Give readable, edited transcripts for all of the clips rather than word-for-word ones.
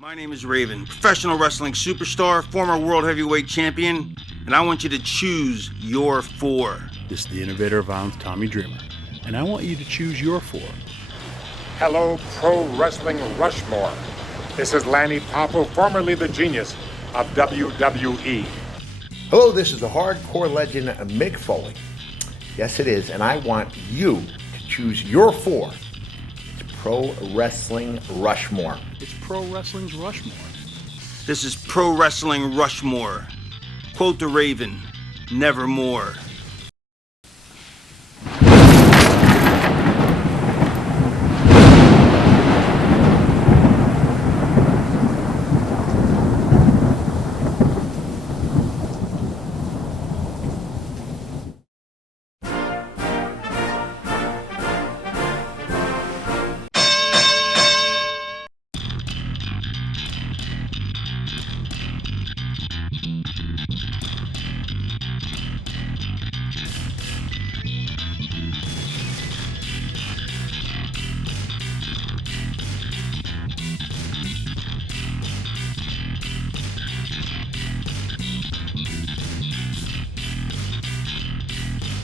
My name is Raven, professional wrestling superstar, former world heavyweight champion, and I want you to choose your four. This is the innovator of violence, Tommy Dreamer, and I want you to choose your four. Hello, Pro Wrestling Rushmore. This is Lanny Poffo, formerly the genius of WWE. Hello, this is the hardcore legend Mick Foley. Yes, it is, and I want you to choose your four. It's Pro Wrestling Rushmore. It's Pro Wrestling's Rushmore. This is Pro Wrestling Rushmore. Quote the Raven, nevermore.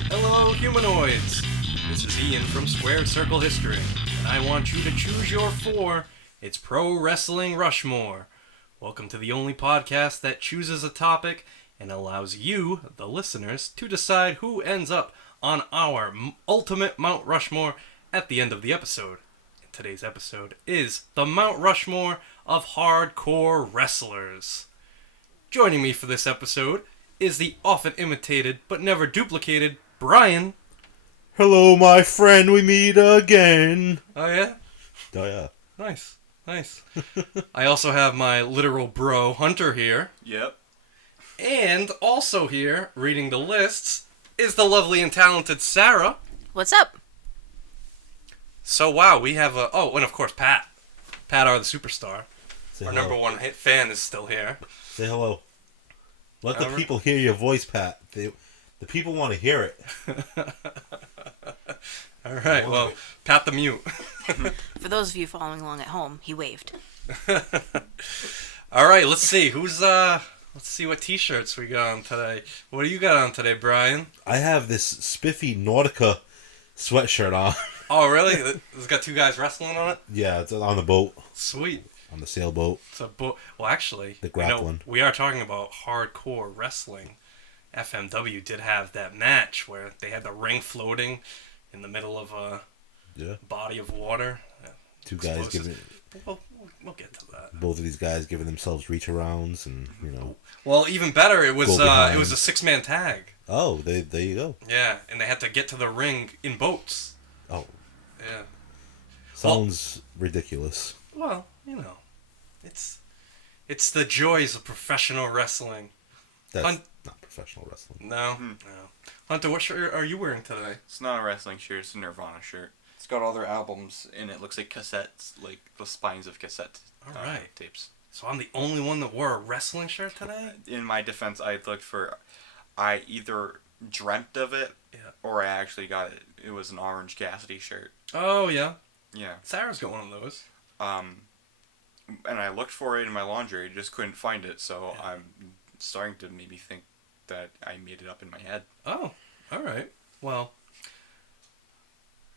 Hello, humanoids! This is Ian from Squared Circle History, and I want you to choose your four. It's Pro Wrestling Rushmore. Welcome to the only podcast that chooses a topic and allows you, the listeners, to decide who ends up on our ultimate Mount Rushmore at the end of the episode. And today's episode is the Mount Rushmore of hardcore wrestlers. Joining me for this episode is the often imitated but never duplicated Brian. Hello, my friend, we meet again. Oh, yeah? Oh, yeah. Nice. I also have my literal bro, Hunter, here. Yep. And also here, reading the lists, is the lovely and talented Sara. What's up? So, wow, we have a... Oh, and of course, Pat. Pat R. the Superstar. Say Our hello. number one hit fan is still here. Say hello. Let the Alright. people hear your voice, Pat. The people want to hear it. All right, well, Pat the mute. For those of you following along at home, he waved. All right, let's see. Let's see what t-shirts we got on today. What do you got on today, Brian? I have this spiffy Nautica sweatshirt on. Oh, really? It's got two guys wrestling on it? Yeah, it's on the boat. Sweet. On the sailboat. It's a well, actually, The grappling. we are talking about hardcore wrestling. FMW did have that match where they had the ring floating in the middle of a body of water. Two guys giving... We'll get to that. Both of these guys giving themselves reach arounds and, you know... Well, even better, it was Go behind. a 6-man tag. Oh, there you go. Yeah, and they had to get to the ring in boats. Oh. Yeah. Sounds ridiculous. Well, you know, it's the joys of professional wrestling. That's not professional wrestling. No. Hunter, what shirt are you wearing today? It's not a wrestling shirt, it's a Nirvana shirt. It's got all their albums, and it looks like cassettes, like the spines of cassette tapes. So I'm the only one that wore a wrestling shirt today? In my defense, I either dreamt of it, or I actually got it. It was an Orange Cassidy shirt. Oh, yeah. Yeah. Sarah's got one of those. And I looked for it in my laundry, just couldn't find it, so I'm starting to maybe think that I made it up in my head. Oh, all right. Well,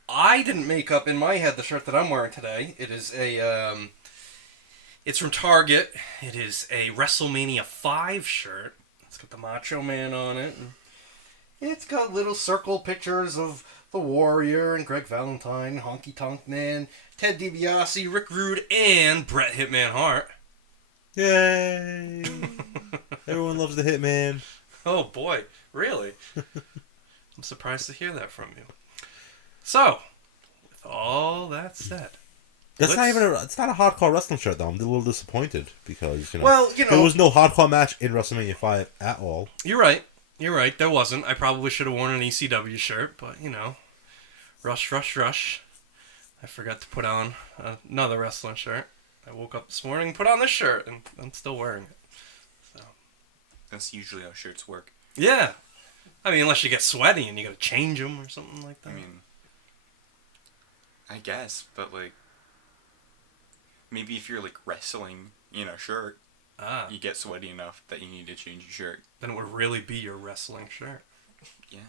I didn't make up in my head the shirt that I'm wearing today. It is it's from Target. It is a WrestleMania 5 shirt. It's got the Macho Man on it. And it's got little circle pictures of the Warrior and Greg Valentine, Honky Tonk Man, Ted DiBiase, Rick Rude, and Bret Hitman Hart. Yay! Everyone loves the Hitman. Oh boy, really? I'm surprised to hear that from you. So, with all that said, It's not a hardcore wrestling shirt though. I'm a little disappointed because there was no hardcore match in WrestleMania 5 at all. You're right. There wasn't. I probably should have worn an ECW shirt, but rush. I forgot to put on another wrestling shirt. I woke up this morning and put on this shirt, and I'm still wearing it. So That's usually how shirts work. yeah, I mean, unless you get sweaty and you gotta change them or something like that. I mean, I guess, but like, Maybe if you're like wrestling in a shirt, you get sweaty enough that you need to change your shirt. Then it would really be your wrestling shirt. Yeah.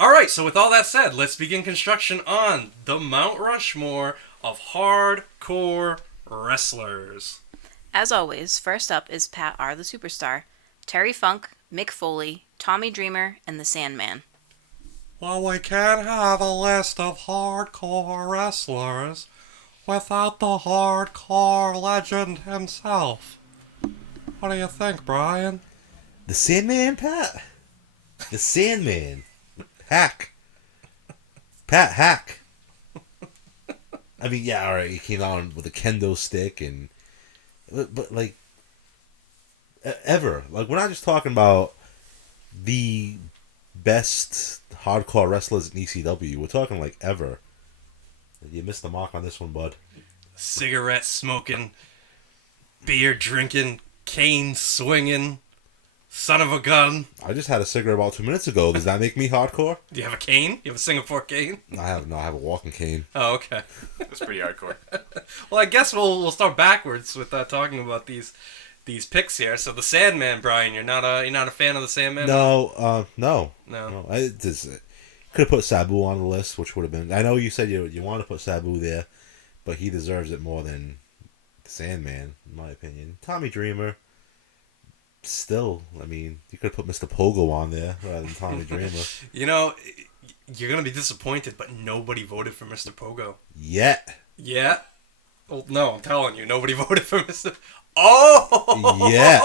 Alright, so with all that said, let's begin construction on the Mount Rushmore of hardcore wrestlers. As always, first up is Pat R. the Superstar, Terry Funk, Mick Foley, Tommy Dreamer, and the Sandman. Well, we can't have a list of hardcore wrestlers without the hardcore legend himself. What do you think, Brian? The Sandman, Pat? The Sandman. Hack. Pat Hack. I mean, yeah, alright, he came on with a kendo stick and... But like... Ever. Like, we're not just talking about the best hardcore wrestlers in ECW. We're talking, like, ever. You missed the mark on this one, bud. Cigarette smoking, beer drinking, cane swinging, son of a gun. I just had a cigarette about 2 minutes ago. Does that make me hardcore? Do you have a cane? You have a Singapore cane? I have a walking cane. Oh, okay. That's pretty hardcore. Well, I guess we'll start backwards with talking about these picks here. So the Sandman, Brian, you're not a fan of the Sandman? No. No. Could have put Sabu on the list, which would have been... I know you said you want to put Sabu there, but he deserves it more than the Sandman, in my opinion. Tommy Dreamer, still, I mean, you could have put Mr. Pogo on there rather than Tommy Dreamer. You know, you're going to be disappointed, but nobody voted for Mr. Pogo. Yet. Yeah? Well, no, I'm telling you, nobody voted for Mr. Oh! Yeah.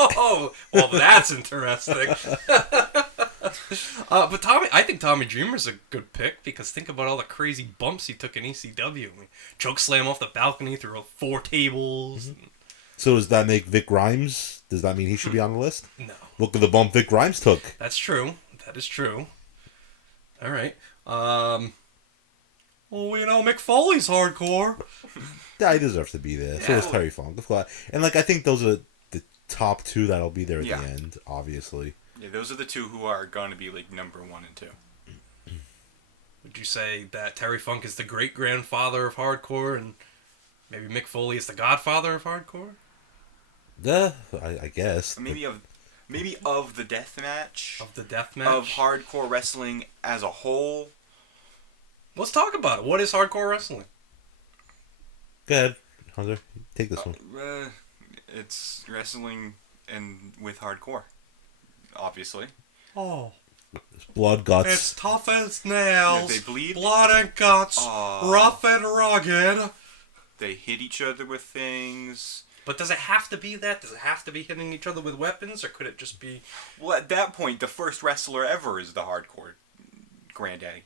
Well, that's interesting. But I think Tommy Dreamer's a good pick because think about all the crazy bumps he took in ECW. I mean, choke slam off the balcony through 4 tables. Mm-hmm. So does that make Vic Grimes? Does that mean he should be on the list? No. Look at the bump Vic Grimes took. That's true. That is true. All right. Well, you know, Mick Foley's hardcore. Yeah, he deserves to be there. So does Terry Funk. And like, I think those are the top 2 that'll be there at the end, obviously. Yeah, those are the 2 who are going to be like number 1 and 2. Would you say that Terry Funk is the great-grandfather of hardcore and maybe Mick Foley is the godfather of hardcore? Yeah, I guess. Maybe of the death match. Of the death match? Of hardcore wrestling as a whole. Let's talk about it. What is hardcore wrestling? Go ahead, Hunter. Take this one. It's wrestling and with hardcore. Obviously. Oh. It's blood, guts. It's tough as nails. They bleed. Blood and guts. Rough and rugged. They hit each other with things. But does it have to be that? Does it have to be hitting each other with weapons? Or could it just be... Well, at that point, the first wrestler ever is the hardcore granddaddy.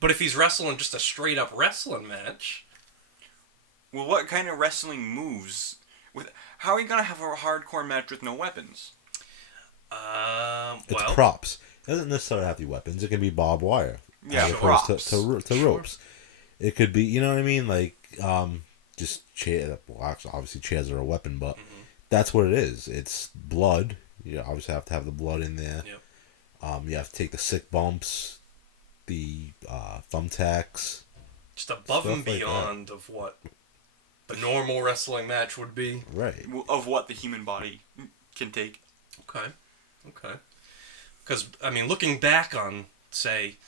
But if he's wrestling just a straight-up wrestling match... Well, what kind of wrestling moves... How are you going to have a hardcore match with no weapons? It's props. It doesn't necessarily have to be weapons. It can be barbed wire. Yeah, props. To ropes. It could be, you know what I mean? Like, just chair. Well, actually, obviously chairs are a weapon, but that's what it is. It's blood. You obviously have to have the blood in there. Yep. You have to take the sick bumps, the thumbtacks. Just above and beyond of what the normal wrestling match would be. Right. Of what the human body can take. Okay. Because, I mean, looking back on, say,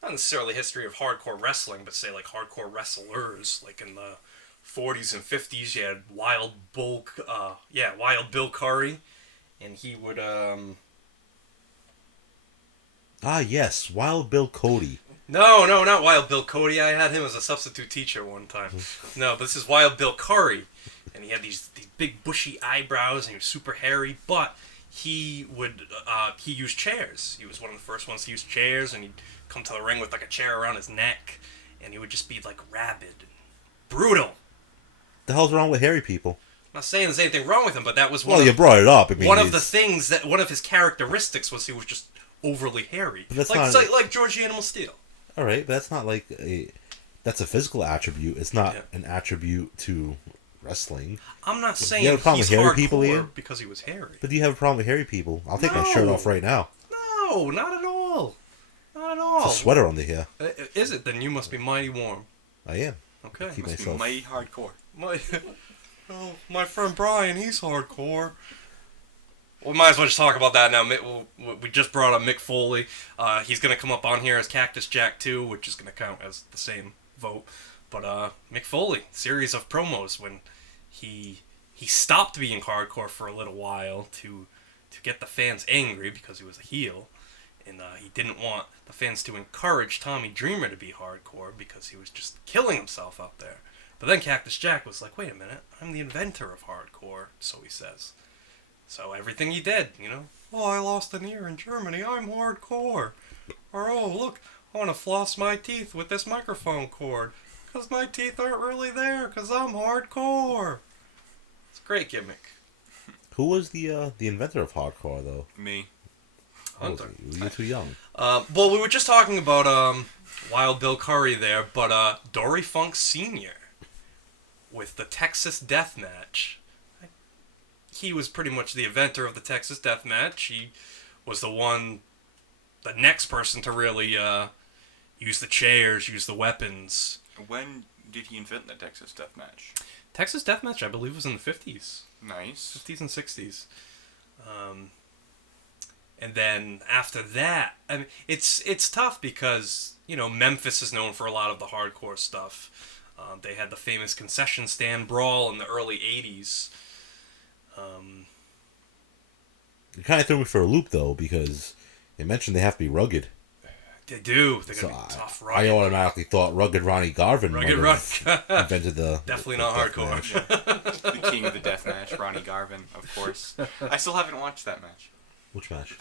not necessarily history of hardcore wrestling, but say, like, hardcore wrestlers, like in the 40s and 50s, you had Wild Bill Curry, and he would, yes, Wild Bill Cody. No, not Wild Bill Cody. I had him as a substitute teacher one time. No, this is Wild Bill Curry, and he had these big bushy eyebrows, and he was super hairy, but he used chairs. He was one of the first ones to use chairs, and he'd come to the ring with like a chair around his neck, and he would just be like rabid and brutal. The hell's wrong with hairy people? I'm not saying there's anything wrong with him, but that was you brought it up. I mean, one of the things that one of his characteristics was he was just overly hairy, like George Animal Steel. All right, but that's not like that's a physical attribute. It's not an attribute to wrestling. I'm not saying you have a problem he's with hairy hardcore people, Ian? because he was hairy. But do you have a problem with hairy people? I'll take my shirt off right now. No, not at all. Not at all. It's a sweater under here. Is it? Then you must be mighty warm. I am. Okay. Keep Must be myself. mighty hardcore. My friend Brian, he's hardcore. We might as well just talk about that now. We just brought up Mick Foley. He's going to come up on here as Cactus Jack 2, which is going to count as the same vote. But Mick Foley, series of promos when he stopped being hardcore for a little while to get the fans angry because he was a heel. And he didn't want the fans to encourage Tommy Dreamer to be hardcore because he was just killing himself out there. But then Cactus Jack was like, wait a minute, I'm the inventor of hardcore, so he says. So everything he did, oh, I lost an ear in Germany, I'm hardcore. Or, oh, look, I want to floss my teeth with this microphone cord because my teeth aren't really there because I'm hardcore. It's a great gimmick. Who was the inventor of hardcore, though? Me. Hunter. You were too young. Well, we were just talking about Wild Bill Curry there, but Dory Funk Sr. with the Texas Death Match. He was pretty much the inventor of the Texas Death Match. He was the next person to really use the chairs, use the weapons. When did he invent the Texas Death Match? Texas Death Match, I believe, was in the 50s. Nice. 50s and 60s. And then after that, I mean, it's tough because, Memphis is known for a lot of the hardcore stuff. They had the famous concession stand brawl in the early 80s. It kind of threw me for a loop, though, because they mentioned they have to be rugged. They do. They're going to be tough, rugged. I automatically thought Rugged Ronnie Garvin invented the... Definitely not hardcore. The king of the death match, Ronnie Garvin, of course. I still haven't watched that match. Which match?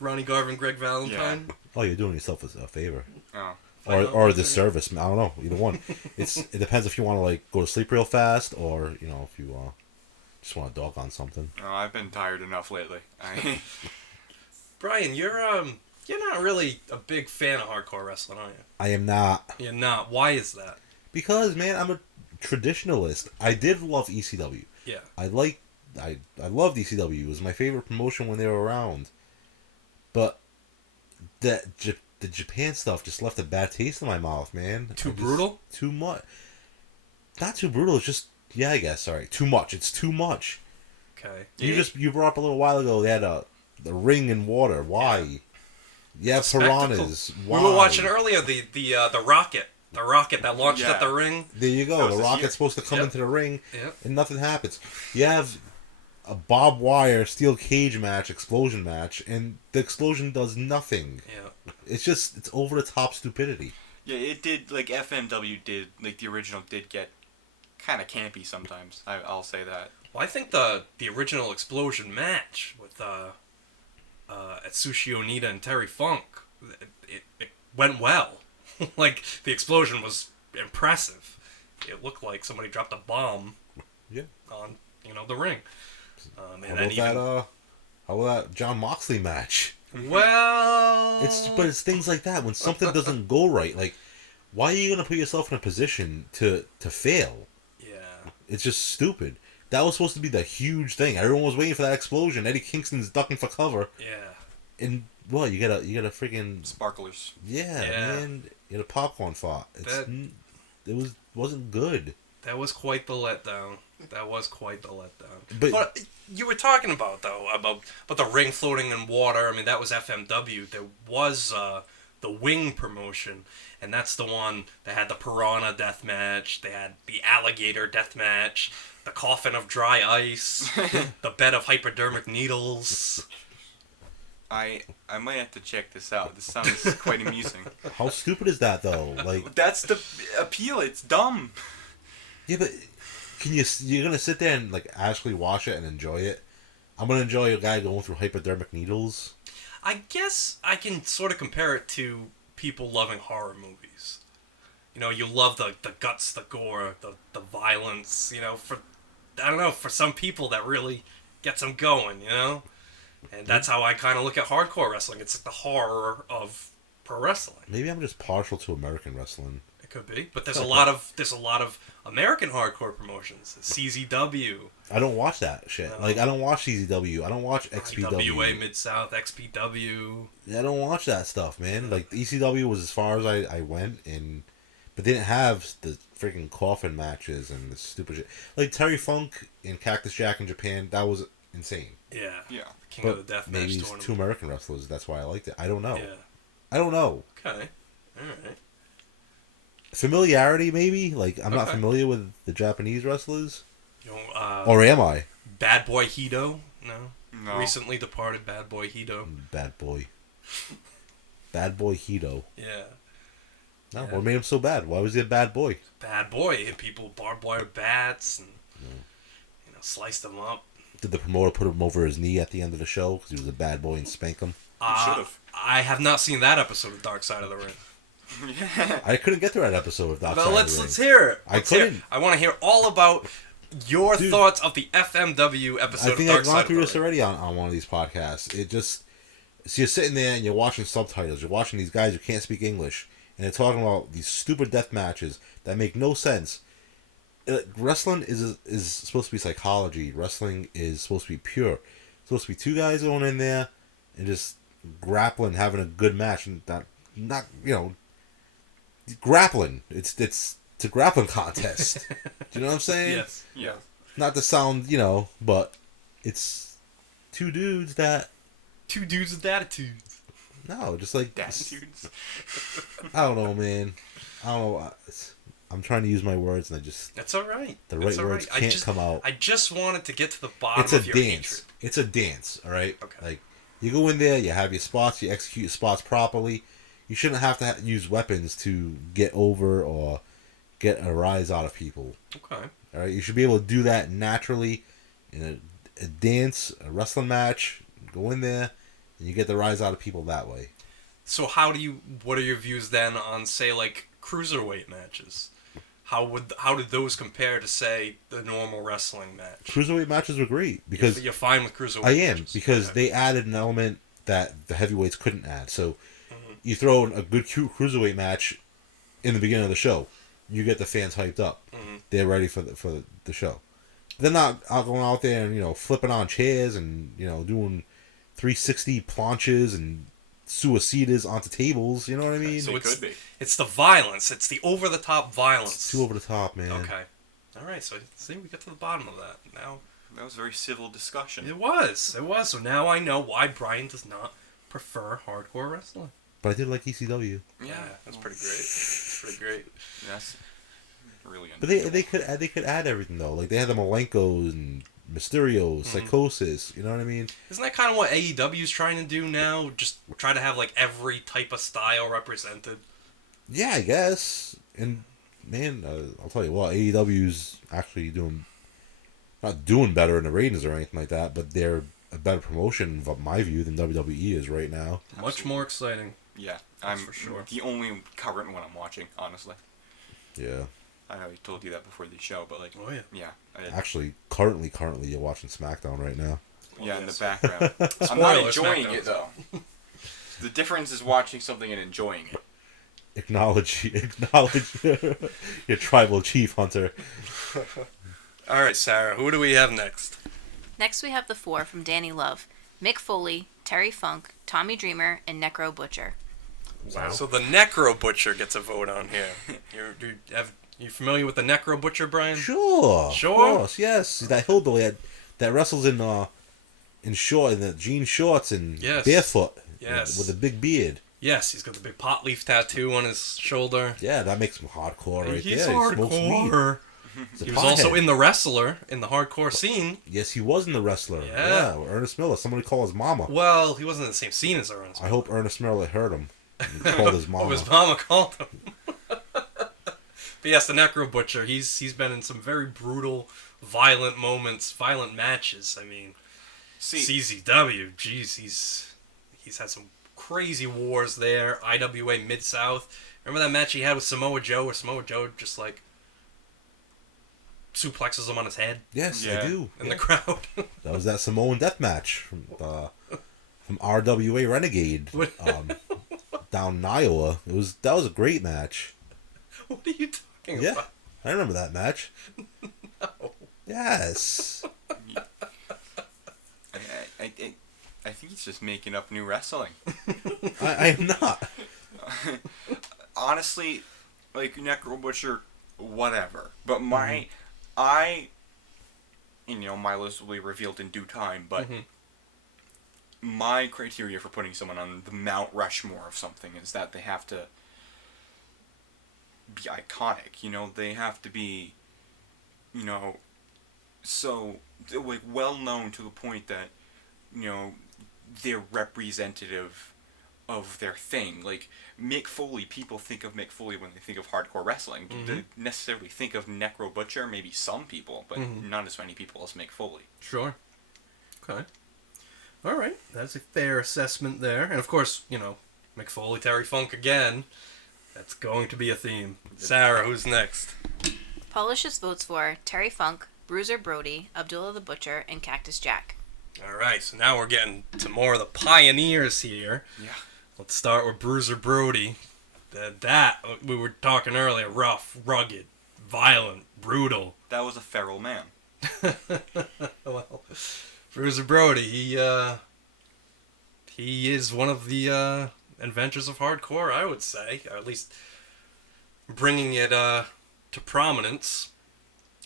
Ronnie Garvin, Greg Valentine? Yeah. Oh, you're doing yourself a favor. Oh. Or a disservice. I don't know. Either one. It depends if you want to go to sleep real fast or, if you just want to dog on something. Oh, I've been tired enough lately. Brian, you're not really a big fan of hardcore wrestling, are you? I am not. You're not. Why is that? Because, man, I'm a traditionalist. I did love ECW. Yeah. I loved ECW. It was my favorite promotion when they were around. But the Japan stuff just left a bad taste in my mouth, man. Too brutal? Too much. Not too brutal. It's just, yeah, I guess. Sorry, too much. It's too much. Okay. You brought up a little while ago. They had the ring and water. Why? Yeah, piranhas. Why? We were watching earlier the rocket. The rocket that launches at the ring. There you go. The rocket's supposed to come into the ring, and nothing happens. You have a barbed wire steel cage match, explosion match, and the explosion does nothing. Yeah. It's over the top stupidity. Yeah, it did, FMW did, the original did get kind of campy sometimes. I'll say that. Well, I think the original explosion match with Atsushi Onita and Terry Funk, it went well. The explosion was impressive. It looked like somebody dropped a bomb on, the ring. How about that John Moxley match? Well... It's things like that. When something doesn't go right, why are you going to put yourself in a position to fail? Yeah. It's just stupid. That was supposed to be the huge thing. Everyone was waiting for that explosion. Eddie Kingston's ducking for cover. Yeah. And, well, you got a freaking... Sparklers. Yeah, man. You had a popcorn fart. It wasn't good. That was quite the letdown. But you were talking about the ring floating in water. I mean, that was FMW. There was the Wing promotion, and that's the one that had the piranha death match. They had the alligator death match, the coffin of dry ice, the bed of hypodermic needles. I might have to check this out. This sounds quite amusing. How stupid is that, though? That's the appeal. It's dumb. Yeah, but you're gonna sit there and actually watch it and enjoy it? I'm gonna enjoy a guy going through hypodermic needles. I guess I can sort of compare it to people loving horror movies. You love the guts, the gore, the violence. For some people that really gets them going. And that's how I kind of look at hardcore wrestling. It's the horror of pro wrestling. Maybe I'm just partial to American wrestling. It could be, but there's a lot of American hardcore promotions. CZW. I don't watch that shit. I don't watch CZW. I don't watch XPW. IWA Mid-South, XPW. I don't watch that stuff, man. ECW was as far as I went, and But they didn't have the freaking coffin matches and the stupid shit. Like Terry Funk and Cactus Jack in Japan, that was insane. Yeah. Yeah. King But of the Death maybe Match it's tournament. two American wrestlers. That's why I liked it. I don't know. Yeah. I don't know. Okay. All right. Familiarity, maybe. Like I'm not Okay. familiar with the Japanese wrestlers, You know, or am I? Bad Boy Hito? No. No. Recently departed Bad Boy Hito. Bad boy. Bad boy Hito. Yeah. No, Yeah. what made him so bad? Why was he a bad boy? Bad Boy hit people with barbed wire bats and sliced them up. Did the promoter put him over his knee at the end of the show because he was a bad boy and spank him? Should've. I have not seen that episode of Dark Side of the Ring. I couldn't get through that episode of Dark Well, Side of let's the Ring. hear it. I Let's hear it. couldn't. I want to hear all about your Dude, thoughts of the FMW episode I think of I've Dark gone Side of through the this Ring. already on one of these podcasts. It just... So you're sitting there and you're watching subtitles. You're watching these guys who can't speak English. And they're talking about these stupid death matches that make no sense. Wrestling is supposed to be psychology. Wrestling is supposed to be pure. It's supposed to be two guys going in there and just grappling, having a good match. And not grappling. It's a grappling contest. Do you know what I'm saying? Yes. Yeah. Not to sound, but it's two dudes that... Two dudes with attitudes. No, just like... Attitudes. I don't know, man. I don't know. I'm trying to use my words, and I just... That's all right. The That's right all words right. can't come out. I just wanted to get to the bottom It's a of your hatred. dance. It's a dance, all right? Okay. Like, you go in there, you have your spots, you execute your spots properly. You shouldn't have to use weapons to get over or get a rise out of people. Okay. All right? You should be able to do that naturally in a dance, a wrestling match. Go in there, and you get the rise out of people that way. So what are your views then on, say, like, cruiserweight matches? How did those compare to, say, the normal wrestling match? Cruiserweight matches were great because... You're fine with cruiserweight I am, matches? because Okay. they added an element that the heavyweights couldn't add. So you throw in a good cruiserweight match in the beginning of the show, you get the fans hyped up. They're ready for the show. They're not going out there and flipping on chairs and doing 360 planches and suicidas onto tables. You know what I mean? So It could be. It's the violence. It's the over-the-top violence. It's too over the top, man. Okay. All right. So see, we got to the bottom of that. Now That was a very civil discussion. it was. So now I know why Brian does not prefer hardcore wrestling. But I did like ECW. Yeah, that's pretty great. That's pretty great. That's really But they could add everything though. Like they had the Malenkos and Mysterios, Psychosis. You know what I mean? Isn't that kind of what AEW is trying to do now? Just try to have like every type of style represented. Yeah, I guess. And man, I'll tell you what, AEW's actually not doing better in the ratings or anything like that, but they're a better promotion, from my view, than WWE is right now. Much more exciting. Yeah, I'm for sure. the only current one I'm watching, honestly. Yeah. I know he told you that before the show, but like, Oh yeah. yeah, Actually, currently, you're watching SmackDown right now. yeah, in yes. the background. I'm not Spoilers, enjoying SmackDown. it though. The difference is watching something and enjoying it. Acknowledge your tribal chief, Hunter. All right, Sarah. Who do we have next? Next, we have the four from Danny Love: Mick Foley, Terry Funk, Tommy Dreamer, and Necro Butcher. Wow. So the Necro Butcher gets a vote on here. You familiar with the Necro Butcher, Brian? Sure. Sure? Of course, yes. That hillbilly that wrestles in the jean shorts and Yes. barefoot. Yes. With a big beard. Yes, he's got the big pot leaf tattoo on his shoulder. Yeah, that makes him hardcore right He's there. He smokes weed. hardcore. He's a He was also pothead. in The Wrestler, in the hardcore scene. Yes, he was in The Wrestler. Yeah. With Ernest Miller. Somebody call his mama. Well, he wasn't in the same scene as Ernest. I hope Ernest Miller heard him. And called his mama. Oh, his mama called him. But yes, the Necro Butcher, he's been in some very brutal, violent moments, violent matches. I mean, CZW, jeez, he's had some crazy wars there. IWA Mid-South. Remember that match he had with Samoa Joe, where Samoa Joe just like suplexes him on his head Yes, Yeah. I do. in the crowd? That was that Samoan death match from RWA Renegade down in Iowa. That was a great match. What are you talking Yeah, about? I remember that match. No. Yes. I think he's just making up new wrestling. I am not. Honestly, like Necro Butcher, whatever. But my list will be revealed in due time. But my criteria for putting someone on the Mount Rushmore of something is that they have to be iconic. They have to be, so like well known to the point that they're representative of their thing. Like Mick Foley, people think of Mick Foley when they think of hardcore wrestling. They necessarily think of Necro Butcher, maybe some people, but not as many people as Mick Foley. Sure. Okay. All right, that's a fair assessment there. And of course, Mick Foley, Terry Funk again. That's going to be a theme. Sarah, who's next? PAULICIOUS votes for Terry Funk, Bruiser Brody, Abdullah the Butcher, and Cactus Jack. All right, so now we're getting to more of the pioneers here. Yeah. Let's start with Bruiser Brody. That we were talking earlier, rough, rugged, violent, brutal. That was a feral man. Well, Bruiser Brody, he is one of the inventors of hardcore, I would say, or at least bringing it to prominence.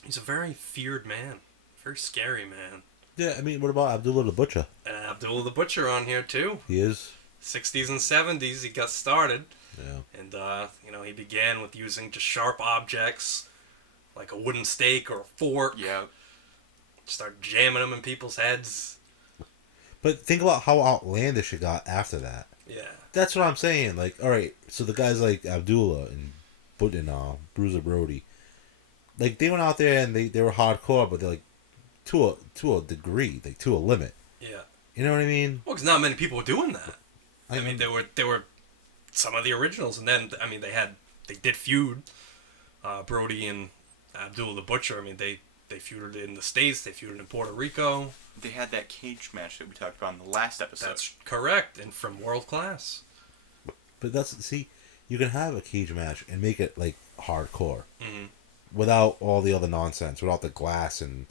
He's a very feared man, very scary man. Yeah, I mean, what about Abdullah the Butcher? And Abdullah the Butcher on here too. He is. 60s and 70s, he got started. Yeah. And he began with using just sharp objects, like a wooden stake or a fork. Yeah. Start jamming them in people's heads. But think about how outlandish it got after that. Yeah. That's what I'm saying. Like, all right, so the guys like Abdullah and Bruiser Brody, like they went out there and they were hardcore, but they're like to a degree, like to a limit. Yeah. You know what I mean? Well, because not many people were doing that. I mean, there were some of the originals, and then they did feud. Brody and Abdullah the Butcher. I mean, they feuded in the States. They feuded in Puerto Rico. They had that cage match that we talked about in the last episode. That's correct, and from World Class. But you can have a cage match and make it like hardcore, without all the other nonsense, without the glass and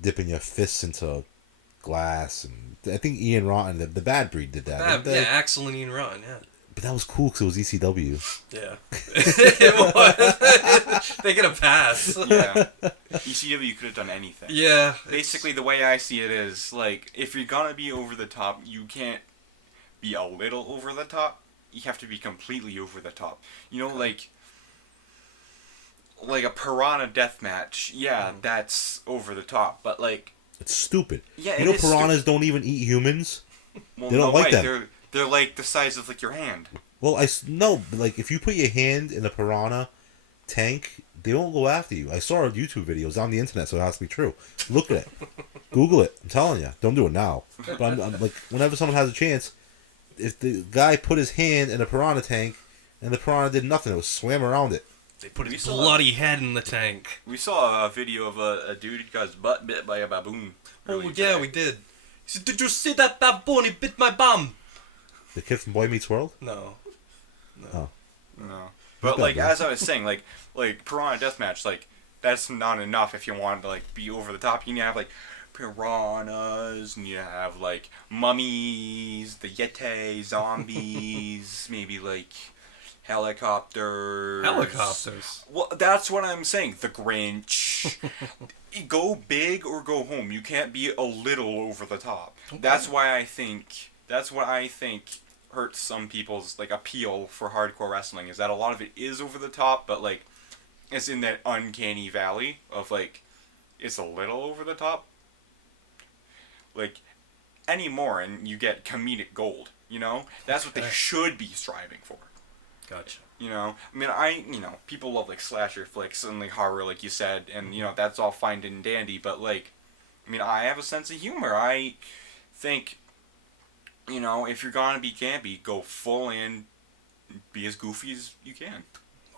dipping your fists into glass. And I think Ian Rotten, the Bad Breed, did that. Axel and Ian Rotten, yeah. But that was cool because it was ECW. Yeah. It was. They get a pass. Yeah. ECW could have done anything. Yeah. Basically, the way I see it is, like, if you're gonna be over the top, you can't be a little over the top. You have to be completely over the top. Like a piranha death match. Yeah, that's over the top. But, like... It's stupid. Yeah, piranhas don't even eat humans? Well, they don't like them. They're like the size of, like, your hand. Well, like, if you put your hand in a piranha tank, they won't go after you. I saw a YouTube video. It's on the internet, so it has to be true. Look at it. Google it. I'm telling you. Don't do it now. But I'm like, whenever someone has a chance, if the guy put his hand in a piranha tank and the piranha did nothing, it was swam around it. They put his bloody head in the tank. We saw a video of a dude who got his butt bit by a baboon. Oh, yeah, we did. He said, "Did you see that baboon? He bit my bum." The kid from Boy Meets World? No. Oh. No. But, like, as I was saying, like Piranha Deathmatch, like, that's not enough if you want to, like, be over the top. You need to have, like, piranhas, and you have, like, mummies, the Yeti, zombies, maybe, like, helicopters. Helicopters? Well, that's what I'm saying. The Grinch. Go big or go home. You can't be a little over the top. Okay. That's what I think hurts some people's, like, appeal for hardcore wrestling, is that a lot of it is over the top, but, like, it's in that uncanny valley of, like, it's a little over the top. Like, anymore, and you get comedic gold, That's what they should be striving for. Gotcha. I mean, people love, like, slasher flicks and, like, horror, like you said, and, that's all fine and dandy, but, like, I mean, I have a sense of humor. I think, if you're gonna be campy, go full in, be as goofy as you can.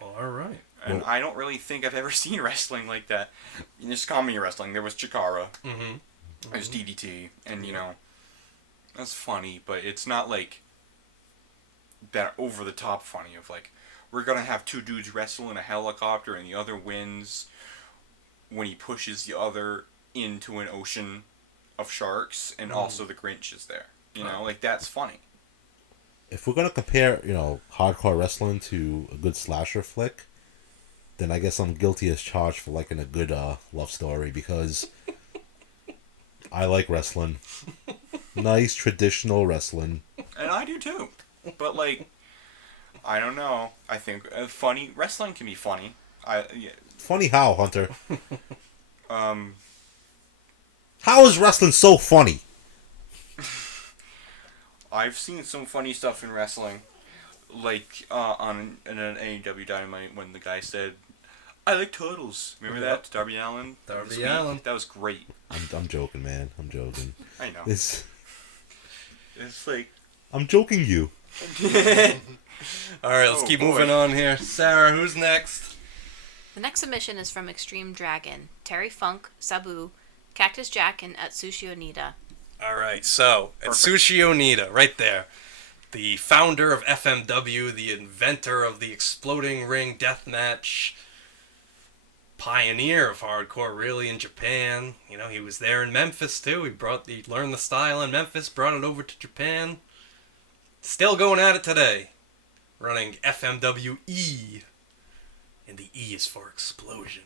All right. And I don't really think I've ever seen wrestling like that. Just comedy wrestling. There was Chikara. There's DDT, and, that's funny, but it's not, like, that over-the-top funny of, like, we're gonna have two dudes wrestle in a helicopter and the other wins when he pushes the other into an ocean of sharks, and also the Grinch is there. Like, that's funny. if we're gonna compare, hardcore wrestling to a good slasher flick, then I guess I'm guilty as charged for liking a good love story, because I like wrestling. Nice traditional wrestling. And I do too. But like, I don't know. I think funny wrestling can be funny. Funny how, Hunter? How is wrestling so funny? I've seen some funny stuff in wrestling, like on an AEW Dynamite when the guy said, "I like turtles." Remember that, Darby Allin? Darby Allin. That was great. I'm joking, man. I'm joking. I know. It's like, I'm joking you. All right, let's keep moving on here. Sarah, who's next? The next submission is from Extreme Dragon. Terry Funk, Sabu, Cactus Jack, and Atsushi Onita. All right, so Atsushi Onita, right there. The founder of FMW, the inventor of the Exploding Ring Death Match, pioneer of hardcore, really, in Japan. He was there in Memphis, too. He learned the style in Memphis, brought it over to Japan. Still going at it today. Running FMWE. And the E is for explosion.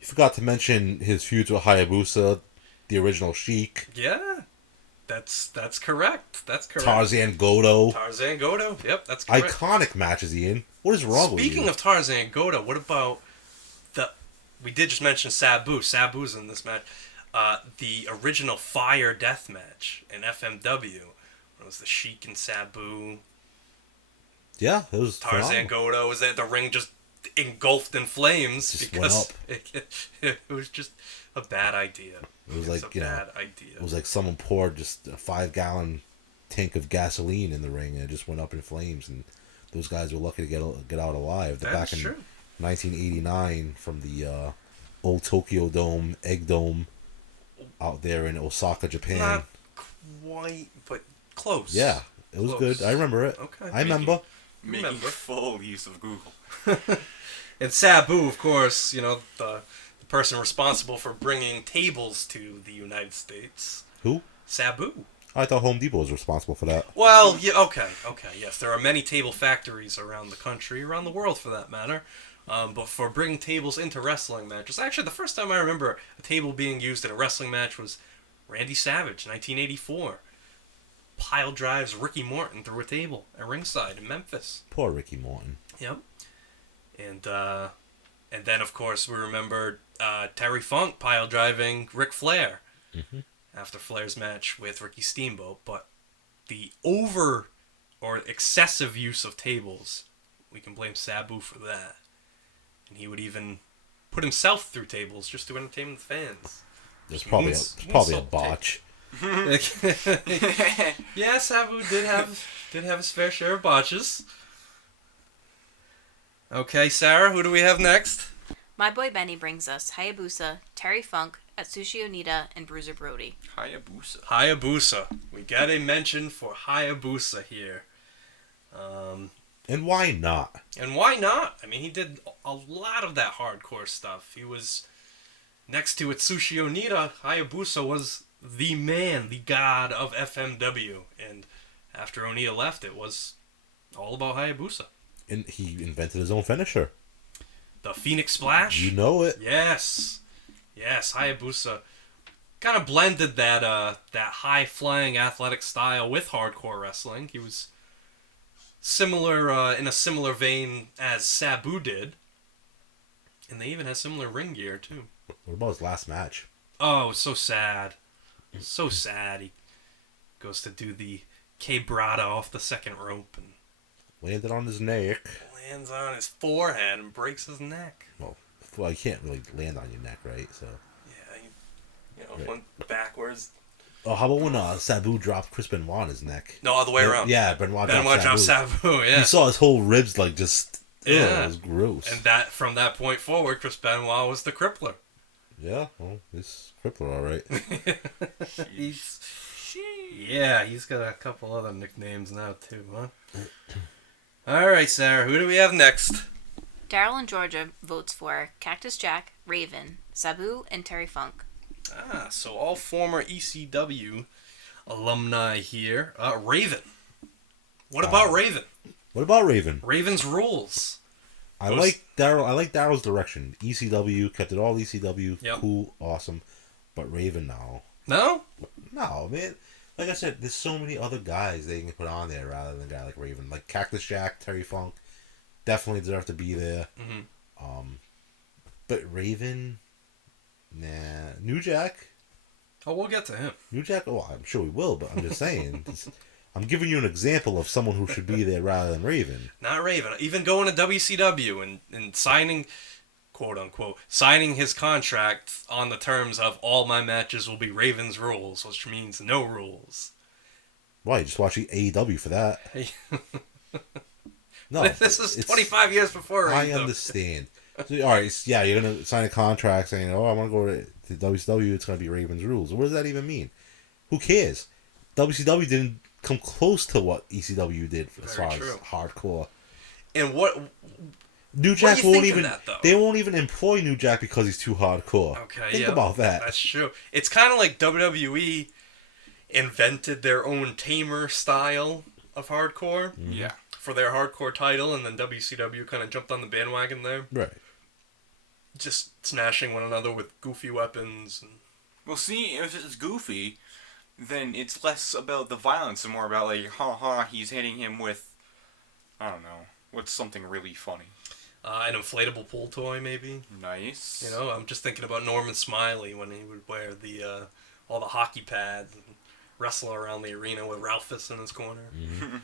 You forgot to mention his feuds with Hayabusa, the original Sheik. Yeah. That's correct. That's correct. Tarzan Goto. Yep, that's correct. Iconic matches, Ian. What is wrong with you? Speaking of Tarzan Goto, what about we did just mention Sabu. Sabu's in this match. The original Fire Death Match in FMW. It was the Sheik and Sabu. Yeah, it was Tarzan Goto was at the ring just engulfed in flames just because it was just a bad idea. It was like, bad idea. It was like someone poured just a 5-gallon tank of gasoline in the ring and it just went up in flames, and those guys were lucky to get out alive. That's back in true. 1989 from the old Tokyo Dome, Egg Dome, out there in Osaka, Japan. Not quite, but close. Yeah, it was good. I remember it. Okay. I remember. Making full use of Google. And Sabu, of course, the person responsible for bringing tables to the United States. Who? Sabu. I thought Home Depot was responsible for that. Well, yeah, okay, yes. There are many table factories around the country, around the world for that matter. But for bringing tables into wrestling matches, actually the first time I remember a table being used in a wrestling match was Randy Savage, 1984. Pile drives Ricky Morton through a table at ringside in Memphis. Poor Ricky Morton. Yep. And then, of course, we remember Terry Funk pile driving Ric Flair after Flair's match with Ricky Steamboat. But the over or excessive use of tables, we can blame Sabu for that. And he would even put himself through tables just to entertain the fans. There's probably a botch. Yeah, Sabu did have his fair share of botches. Okay, Sarah, who do we have next? My boy Benny brings us Hayabusa, Terry Funk, Atsushi Onita, and Bruiser Brody. Hayabusa. We got a mention for Hayabusa here. And why not? I mean, he did a lot of that hardcore stuff. He was next to Atsushi Onita. Hayabusa was the man, the god of FMW. And after Onita left, it was all about Hayabusa. And he invented his own finisher. The Phoenix Splash? You know it. Yes, Hayabusa kind of blended that high-flying athletic style with hardcore wrestling. He was similar in a similar vein as Sabu did. And they even had similar ring gear, too. What about his last match? Oh, it was so sad. So sad. He goes to do the quebrada off the second rope and landed on his neck. Lands on his forehead and breaks his neck. Well, you can't really land on your neck, right? So. Yeah, right. Went backwards. Oh, how about when Sabu dropped Chris Benoit on his neck? No, all the way around. Yeah, Benoit dropped Sabu. Yeah, you saw his whole ribs just. Yeah, it was gross. And from that point forward, Chris Benoit was the Crippler. Yeah, well, he's Crippler, all right. He's got a couple other nicknames now too, huh? All right, Sarah, who do we have next? Daryl in Georgia votes for Cactus Jack, Raven, Sabu, and Terry Funk. So all former ECW alumni here. Raven. What about Raven? What about Raven? Raven's rules. I like Darryl's direction. ECW kept it all ECW. Yep. Cool, awesome. But Raven now. No? No, man. Like I said, there's so many other guys they can put on there rather than a guy like Raven. Like Cactus Jack, Terry Funk, definitely deserve to be there. Mm-hmm. But Raven, nah. New Jack. Oh, we'll get to him. New Jack. Oh, I'm sure we will. But I'm just saying. I'm giving you an example of someone who should be there rather than Raven. Not Raven. Even going to WCW and signing, quote unquote, signing his contract on the terms of all my matches will be Raven's rules, which means no rules. Why? Just watch AEW for that. No, this is 25 years before AEW. I understand. So, all right, yeah, you're gonna sign a contract saying, "Oh, I want to go to WCW. It's gonna be Raven's rules." What does that even mean? Who cares? WCW didn't come close to what ECW did as far as hardcore. And what New Jack do you won't think of even. that, though? They won't even employ New Jack because he's too hardcore. Okay, think about that. That's true. It's kind of like WWE invented their own tamer style of hardcore. Mm-hmm. Yeah. For their hardcore title, and then WCW kind of jumped on the bandwagon there. Right. Just smashing one another with goofy weapons. And... Well, see, if it's goofy, then it's less about the violence and more about, like, he's hitting him with, I don't know, what's something really funny. An inflatable pool toy, maybe. Nice. You know, I'm just thinking about Norman Smiley when he would wear the all the hockey pads and wrestle around the arena with Ralphus in his corner. Mm-hmm.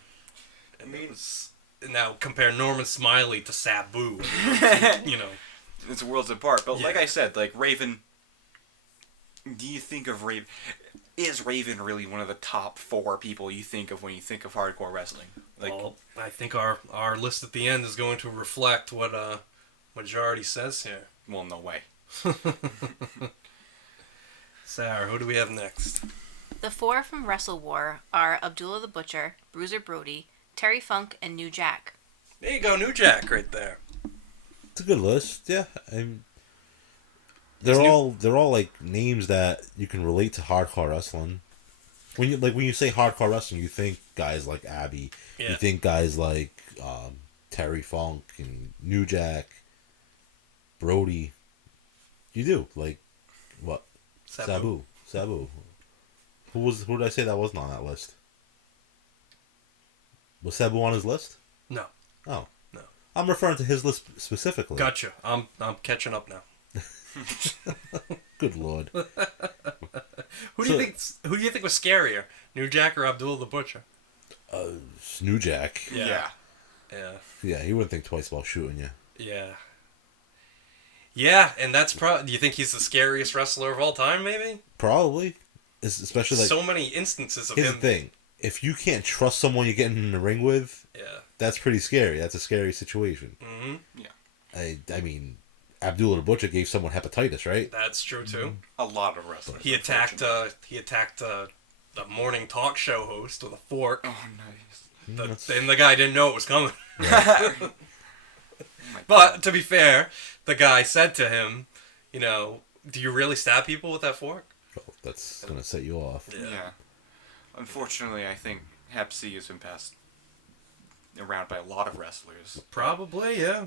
And it was... Now, compare Norman Smiley to Sabu. You know. It's worlds apart. But Yeah. like I said, like, Raven... Do you think of Raven... Is Raven really one of the top 4 people you think of when you think of hardcore wrestling? Like, Well, I think our list at the end is going to reflect what Jardy says here. well, no way. Sarah, who do we have next? The 4 from Wrestle War are Abdullah the Butcher, Bruiser Brody, Terry Funk, and New Jack. There you go, New Jack right there. It's a good list. Yeah. They're all like names that you can relate to hardcore wrestling. When you say hardcore wrestling, you think guys like Abby. Yeah. You think guys like Terry Funk and New Jack, Brody. You do like what? Sabu. Who did I say that wasn't on that list? Was Sabu on his list? No. Oh. No. I'm referring to his list specifically. Gotcha. I'm catching up now. Good lord. Who do you think was scarier, New Jack or Abdullah the Butcher? It's New Jack. Yeah. Yeah, he wouldn't think twice about shooting you. Yeah. Yeah, and that's do you think he's the scariest wrestler of all time, maybe? Probably. Especially like... So many instances of Here's him. the thing. If you can't trust someone you're getting in the ring with, Yeah. that's pretty scary. That's a scary situation. Mm-hmm. Yeah. I mean, Abdullah the Butcher gave someone hepatitis, right? That's true, too. A lot of wrestlers. He attacked the morning talk show host with a fork. Oh, nice. And the guy didn't know it was coming. But, to be fair, the guy said to him, you know, do you really stab people with that fork? Oh, that's going to set you off. Yeah. Unfortunately, I think Hep C has been passed around by a lot of wrestlers. Probably, yeah.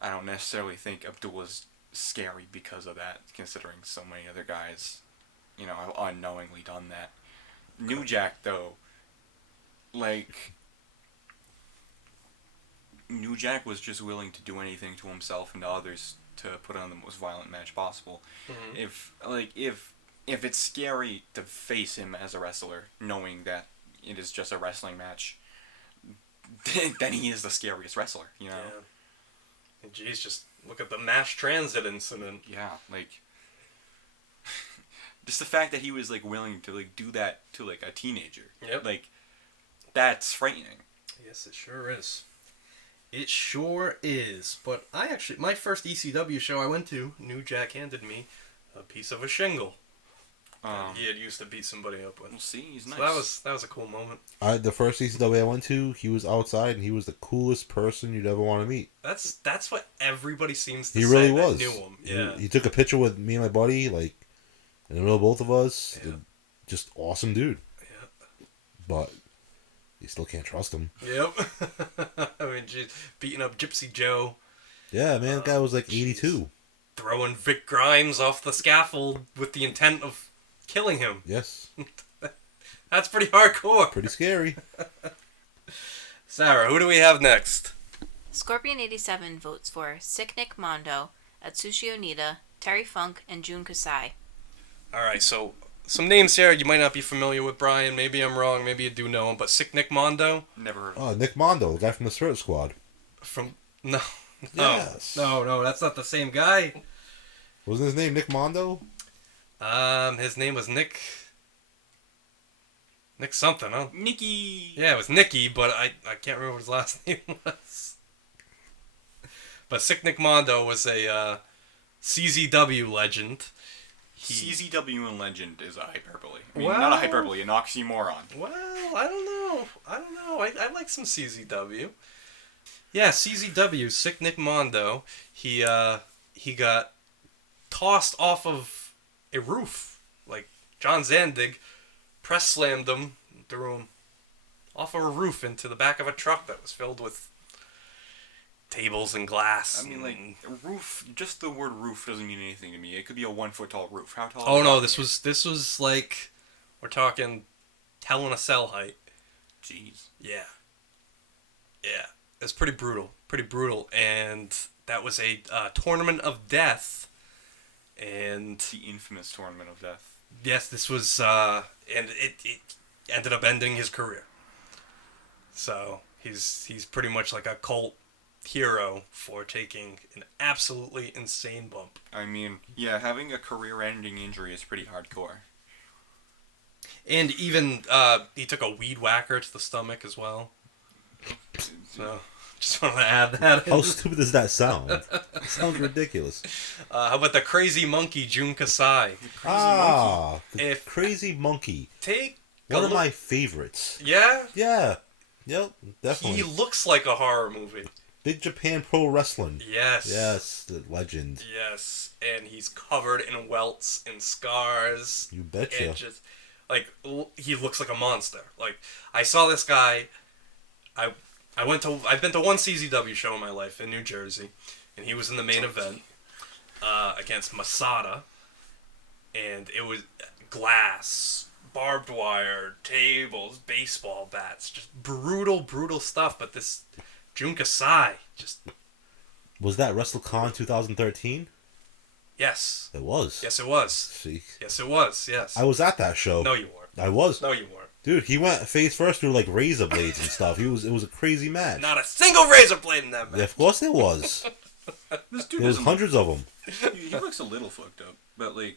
I don't necessarily think Abdullah's scary because of that, considering so many other guys, you know, have unknowingly done that. New Jack, though, like... New Jack was just willing to do anything to himself and to others to put on the most violent match possible. Mm-hmm. If it's scary to face him as a wrestler, knowing that it is just a wrestling match, then he is the scariest wrestler, you know? Yeah. And geez, just look at the mass transit incident. Yeah, like... just the fact that he was, like, willing to, like, do that to, like, a teenager. Yep. Like, that's frightening. Yes, it sure is. It sure is. But my first ECW show I went to, New Jack handed me a piece of a shingle. He had used to beat somebody up with. We'll see, he's nice. So that was a cool moment. The first ECW I went to, he was outside and he was the coolest person you'd ever want to meet. That's what everybody seems to He say really that was. knew him. Yeah. He took a picture with me and my buddy, like, in the middle of both of us. Yeah. Just awesome dude. Yeah. But You still can't trust him. Yep. I mean, geez, beating up Gypsy Joe. Yeah, man, that guy was like 82. Throwing Vic Grimes off the scaffold with the intent of killing him. Yes. That's pretty hardcore. Pretty scary. Sarah, who do we have next? Scorpion87 votes for Sick Nick Mondo, Atsushi Onita, Terry Funk, and Jun Kasai. All right, so some names here you might not be familiar with, Brian. Maybe I'm wrong. Maybe you do know him. But Sick Nick Mondo? Never heard of Oh, Nick Mondo, the guy from the Spirit Squad. No. Yes. No, that's not the same guy. Wasn't his name Nick Mondo? His name was Nick something, huh? Nikki. Yeah, it was Nicky, but I can't remember what his last name was. But Sick Nick Mondo was a CZW legend. CZW and legend is a hyperbole. I mean, Well- not a hyperbole, an oxymoron. Well, I don't know. I like some CZW. Yeah, CZW, Sick Nick Mondo. He got tossed off of a roof. Like, John Zandig press slammed him, threw him off of a roof into the back of a truck that was filled with tables and glass. I mean, like, a roof, just the word roof doesn't mean anything to me. It could be a 1 foot tall roof. How tall? Oh no, this was like, we're talking Hell in a Cell height. Jeez. Yeah. It's pretty brutal, and that was a tournament of death, and The infamous Tournament of Death. yes, this was, and it ended up ending his career. So he's pretty much like a cult hero for taking an absolutely insane bump. I mean, yeah, having a career-ending injury is pretty hardcore. And even he took a weed whacker to the stomach as well. So just wanted to add that. How stupid does that sound? It sounds ridiculous. How about the crazy monkey Jun Kasai? The If- Crazy Monkey. Take One a of look- my favorites. Yeah, Yeah. Yep, definitely. he looks like a horror movie. Big Japan Pro Wrestling. Yes. Yes, the legend. Yes, and he's covered in welts and scars. You betcha. And just like he looks like a monster. Like I saw this guy. I've been to one CZW show in my life in New Jersey, and he was in the main event against Masada, and it was glass, barbed wire, tables, baseball bats, just brutal stuff. But this Jun Kasai, just Was that WrestleCon 2013? yes, It was. yes it was, See, yes it was, yes. I was at that show. No, you weren't. I was. No, you weren't. Dude, he went face first through like razor blades and stuff. It was a crazy match. Not a single razor blade in that match. Yeah, of course there was. This dude There was doesn't- hundreds of them. He looks a little fucked up, but like,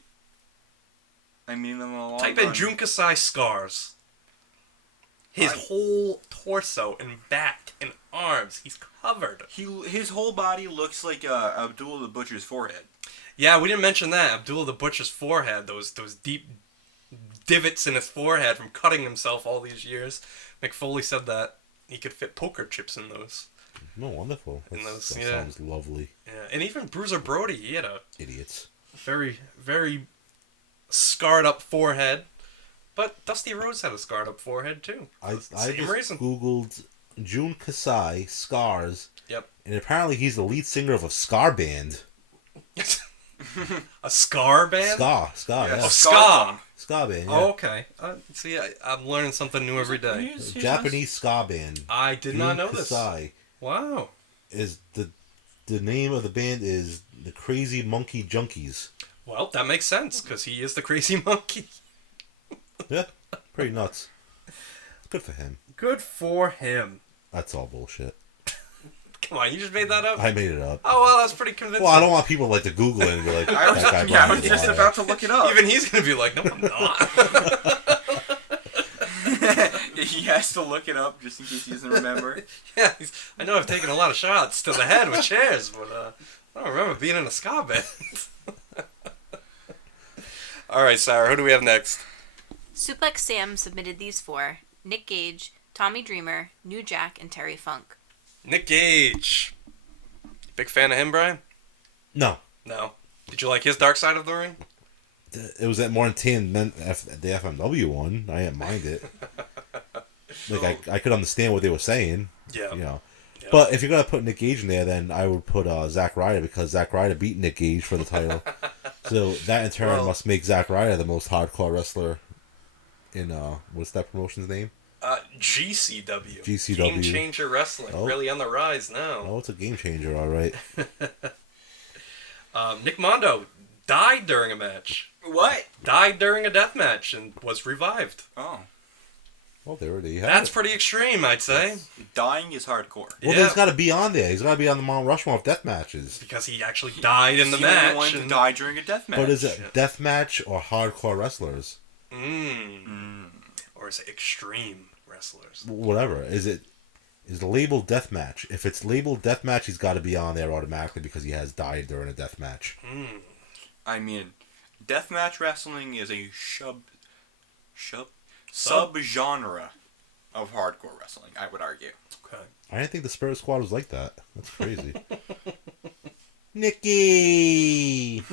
I mean, in the long Type in run- Jun Kasai scars. His whole torso and back and arms, he's covered. His whole body looks like Abdullah the Butcher's forehead. Yeah, we didn't mention that. Abdullah the Butcher's forehead, those deep divots in his forehead from cutting himself all these years. McFoley said that he could fit poker chips in those. No, wonderful. In those, That yeah. sounds lovely. Yeah, and even Bruiser Brody, he had a Idiots. very, very scarred up forehead. But Dusty Rhodes had a scarred up forehead too. I Same just reason. Googled Jun Kasai scars, Yep. and apparently he's the lead singer of a ska band. A scar band? Ska, Yeah, yeah. Oh, ska. Ska band, yeah. Oh, okay. See, I'm learning something new every day. Japanese ska band. I did not know this. Kasai Wow. is the name of the band is the Crazy Monkey Junkies. Well, that makes sense because he is the crazy monkey. Yeah, pretty nuts. Good for him. Good for him. That's all bullshit. Come on, you just made that up? I made it up. Oh, well, that's pretty convincing. Well, I don't want people like to Google it and be like, I was, that guy yeah, I blah, was blah, just blah. about to look it up. Even he's going to be like, no, I'm not. He has to look it up just in case he doesn't remember. Yeah, I know I've taken a lot of shots to the head with chairs, but I don't remember being in a ska band. All right, Sarah, who do we have next? Suplex Sam submitted these four: Nick Gage, Tommy Dreamer, New Jack, and Terry Funk. Nick Gage. Big fan of him, Brian? No. No. Did you like his Dark Side of the Ring? It was that more intense than the FMW one. I didn't mind it. Like I could understand what they were saying. Yeah. You know. Yeah. But if you're gonna put Nick Gage in there, then I would put Zack Ryder, because Zack Ryder beat Nick Gage for the title. So that in turn must make Zack Ryder the most hardcore wrestler in what's that promotion's name? GCW. GCW. Game Changer Wrestling. Oh. Really on the rise now. Oh, it's a game changer, all right. Nick Mondo died during a match. What? Died during a death match and was revived. Oh. Well, there you have That's it. pretty extreme, I'd say. Dying is hardcore. Well, Yeah. he's got to be on there. He's got to be on the Mount Rushmore of death matches. Because he actually died in the He's only match. one to and- die during a death match. But is it death match or hardcore wrestlers? Or is it extreme wrestlers? Whatever. Is it labeled death match? If it's labeled death match, he's got to be on there automatically because he has died during a death match. I mean, deathmatch wrestling is a sub-genre of hardcore wrestling, I would argue. Okay. I didn't think the Spirit Squad was like that. That's crazy. Nikki!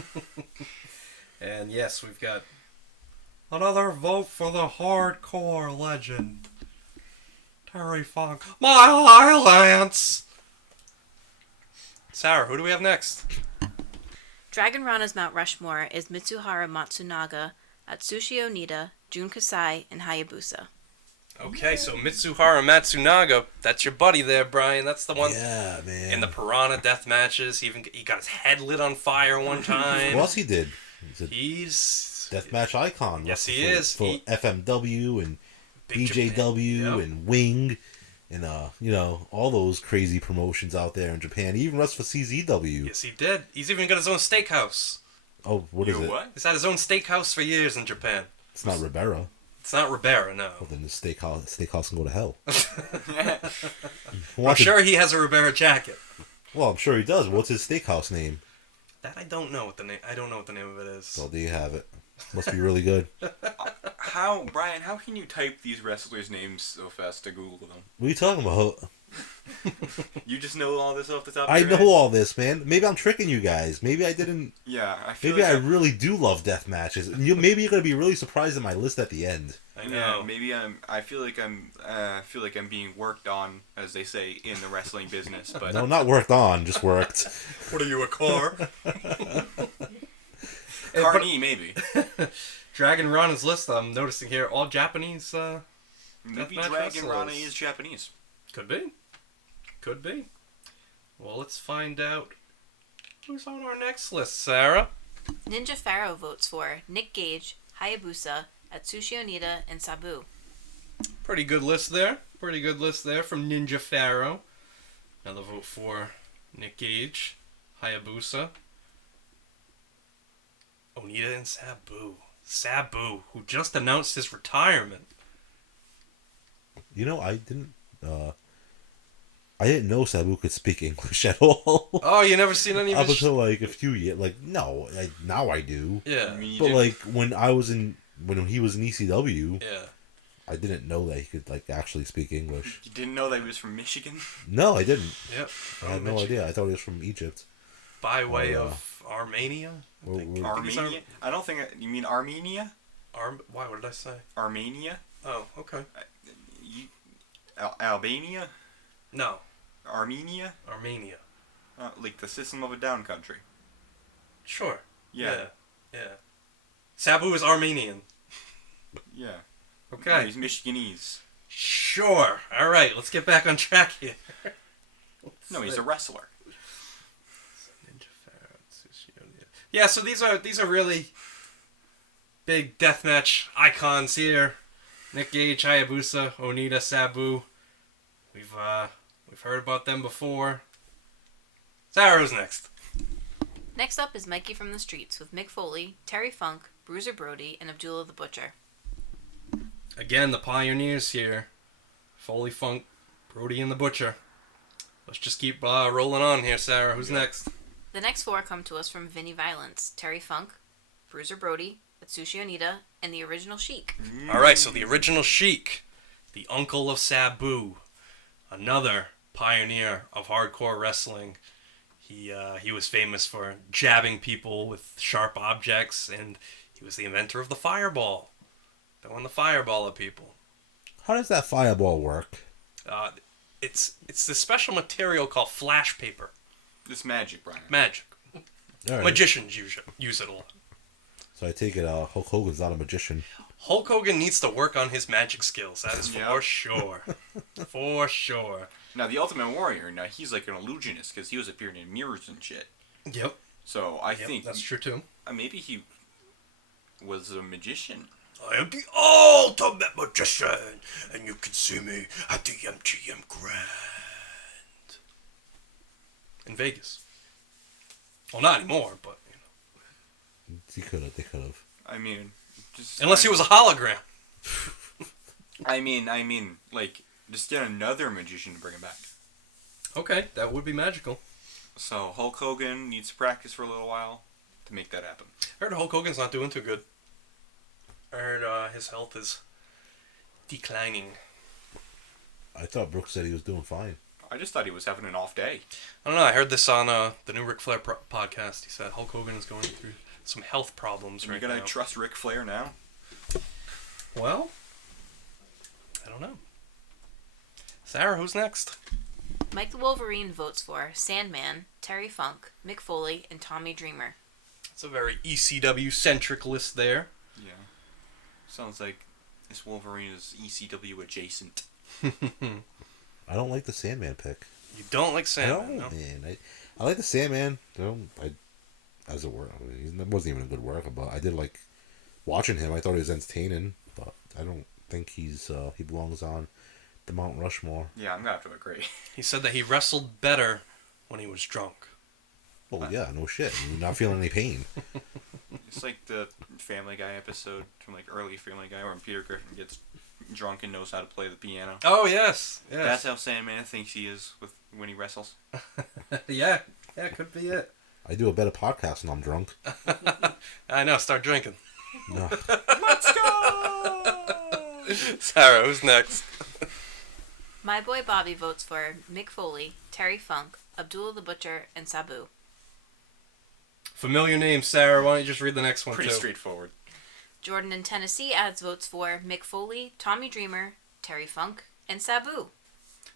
And yes, we've got another vote for the hardcore legend, Terry Funk. My Highlands! Sarah, who do we have next? DRAGONRANA's Mount Rushmore is Mitsuhara Matsunaga, Atsushi Onita, Jun Kasai, and Hayabusa. Okay, so Mitsuhara Matsunaga, that's your buddy there, Brian. That's the one Yeah, man. in the Piranha death matches. He got his head lit on fire one time. What else he did? He's a He's deathmatch icon. Yes, he for, is. For FMW and Big BJW Japan. Yep. and Wing and, all those crazy promotions out there in Japan. He even wrestled for CZW. Yes, he did. He's even got his own steakhouse. Oh, what is it? What? He's had his own steakhouse for years in Japan. It's not Ribera. It's not Ribera, no. Well, then the steakhouse can go to hell. I'm sure he has a Ribera jacket. Well, I'm sure he does. What's his steakhouse name? That I don't know what the name. I don't know what the name of it is. Well, there you have it. Must be really good. Brian, how can you type these wrestlers' names so fast to Google them? What are you talking about? You just know all this off the top of I your know head? all this, man. Maybe I'm tricking you guys. Maybe I didn't. Yeah, I feel Maybe like I really do love death matches. Maybe you're gonna be really surprised at my list at the end. I know. Yeah, maybe I feel like I'm being worked on, as they say in the wrestling business. But No, not worked on, just worked. What are you, a car? Carney, maybe. DRAGONRANA's list, I'm noticing here, all Japanese. Maybe Deathmatch DRAGONRANA wrestlers. is Japanese. Could be. Could be. Well, let's find out who's on our next list, Sarah. Ninja Pharaoh votes for Nick Gage, Hayabusa, Atsushi Onita, and Sabu. Pretty good list there. Pretty good list there from Ninja Pharaoh. Another vote for Nick Gage, Hayabusa, Onita, and Sabu. Sabu, who just announced his retirement. You know, I didn't know Sabu could speak English at all. Oh, you never seen any of Up his... until like a few years, now I do. Yeah. But like when he was in ECW, Yeah. I didn't know that he could like actually speak English. You didn't know that he was from Michigan? No, I didn't. Yep. I had no idea. I thought he was from Egypt. By way of Armenia? I think. Armenia? I don't think... You mean Armenia? Why? What did I say? Armenia? Oh, okay. Albania? No. Armenia? Armenia. Like the System of a Down country. Sure. Yeah. Yeah. Sabu is Armenian. Yeah. Okay. No, he's Michiganese. Sure. All right. Let's get back on track here. No, he's a wrestler. Yeah. So these are really big deathmatch icons here. Nick Gage, Hayabusa, Onita, Sabu. We've heard about them before. Sarah, who's next? Next up is Mikey from the Streets with Mick Foley, Terry Funk, Bruiser Brody, and Abdullah the Butcher. Again, the pioneers here. Foley, Funk, Brody, and the Butcher. Let's just keep rolling on here, Sarah. Who's next? The next four come to us from Vinny Violence, Terry Funk, Bruiser Brody, Atsushi Onita, and the Original Sheik. All right, so the Original Sheik, the uncle of Sabu, another pioneer of hardcore wrestling. He was famous for jabbing people with sharp objects, and he was the inventor of the fireball. Throwing the fireball at people. How does that fireball work? It's this special material called flash paper. It's magic, Brian. Magic. All right. Magicians use it a lot. So I take it Hulk Hogan's not a magician. Hulk Hogan needs to work on his magic skills. That is for sure. For sure. Now, the Ultimate Warrior, he's like an illusionist because he was appearing in mirrors and shit. Yep. So I think that's true too. Maybe he was a magician. I am the ultimate magician, and you can see me at the MGM Grand in Vegas. Well, not anymore, but They could have. I mean, unless he was a hologram. I mean, like, just get another magician to bring him back. Okay, that would be magical. So Hulk Hogan needs to practice for a little while to make that happen. I heard Hulk Hogan's not doing too good. I heard his health is declining. I thought Brooks said he was doing fine. I just thought he was having an off day. I don't know. I heard this on the new Ric Flair podcast. He said Hulk Hogan is going through some health problems right now. You're gonna trust Ric Flair now? Well, I don't know. Sarah, who's next? Mike the Wolverine votes for Sandman, Terry Funk, Mick Foley, and Tommy Dreamer. It's a very ECW-centric list there. Yeah. Sounds like this Wolverine is ECW adjacent. I don't like the Sandman pick. You don't like Sandman, No, no? man. I like the Sandman. As a work, he wasn't even a good worker, but I did like watching him. I thought he was entertaining, but I don't think he belongs on the Mount Rushmore. Yeah, I'm gonna have to agree. He said that he wrestled better when he was drunk. Well, yeah, no shit. You're not feeling any pain. It's like the Family Guy episode from like early Family Guy where Peter Griffin gets drunk and knows how to play the piano. Oh, yes. That's how Sandman thinks he is when he wrestles. Yeah, could be it. I do a better podcast when I'm drunk. I know, start drinking. No. Let's go! Sarah, who's next? My boy Bobby votes for Mick Foley, Terry Funk, Abdullah the Butcher, and Sabu. Familiar name, Sarah. Why don't you just read the next one, Pretty too? straightforward. Jordan in Tennessee adds votes for Mick Foley, Tommy Dreamer, Terry Funk, and Sabu.